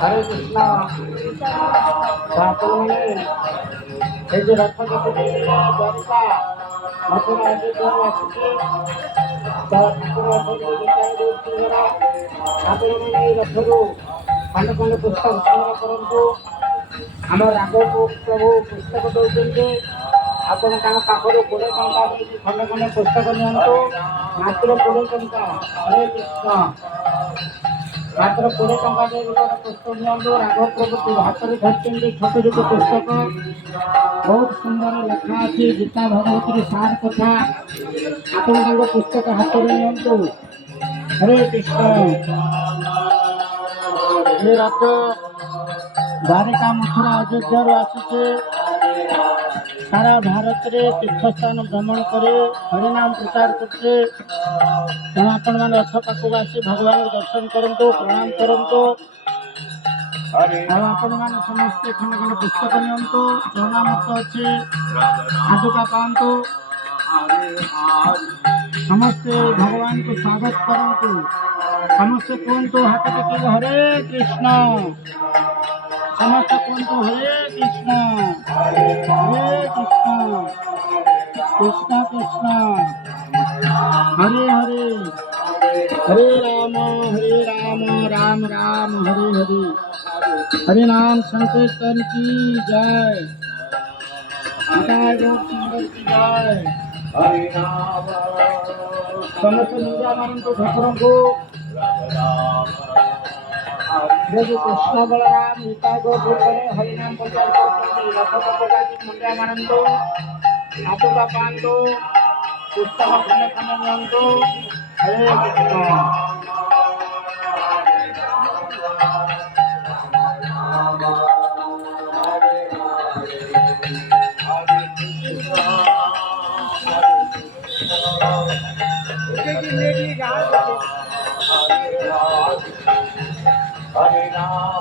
हरे कृष्णा ठाकुर ने ये जो रथ देखते द्वारिका मथुरा के द्वार वासी ठाकुर रथ दिखाई देती है ठाकुर ने रथरू खंड खंड पुस्तक संग्रह करंतु आम राघव प्रभु पुस्तक दौरान ଆପଣ ତାଙ୍କ ପାଖରୁ 20 ଟଙ୍କା ଦେଇକି ଖଣ୍ଡେ ଖଣ୍ଡେ ପୁସ୍ତକ ନିଅନ୍ତୁ ମାତ୍ର 20 ଟଙ୍କା ହରେ କୃଷ୍ଣ ମାତ୍ର 20 ଟଙ୍କା ଦେଇକି ଗୋଟେ ପୁସ୍ତକ ନିଅନ୍ତୁ ରାଘବ ପ୍ରଭୁ ହାତରେ ଧରିଛନ୍ତି ଛୋଟ ଛୋଟ ପୁସ୍ତକ ବହୁତ ସୁନ୍ଦର ଲେଖା ଅଛି ଗୀତା ଭଗବତୀର ସାର କଥା ଆପଣ ତାଙ୍କ ପୁସ୍ତକ ହାତରେ ନିଅନ୍ତୁ ହରେ କୃଷ୍ଣ ଏ ରଥ ଦ୍ୱାରିକା ମଥୁରା ଅଯୋଧ୍ୟାରୁ ଆସିছে सारा भारत रे तीर्थ स्थान भ्रमण करे हरिनाम प्रचार करते आपण मैंने रथ पाखक आसी भगवान को दर्शन करंतु प्रणाम करंतु आपण मैंने समस्ते खंड खंड पुस्तक नियंतु प्रणामत अच्छे आदुका पातु समस्ते भगवान को स्वागत करंतु समस्ते कहतु हाथ टेक हरे कृष्ण समस्त कहतु हरे कृष्ण कृष्ण कृष्ण हरे हरे हरे राम राम राम हरे हरे हरे नाम संकीर्तन की जय सुंदर की जय हरे नाम समस्त निंदा मानंतु ठाकुर को कृष्ण बलराम गीता गोपुर हरिनाम प्रचार करते मुंडा मानंतु आतुका पांतु पुस्तक खंड खंड नियंतु हरे कृष्ण हरे नाम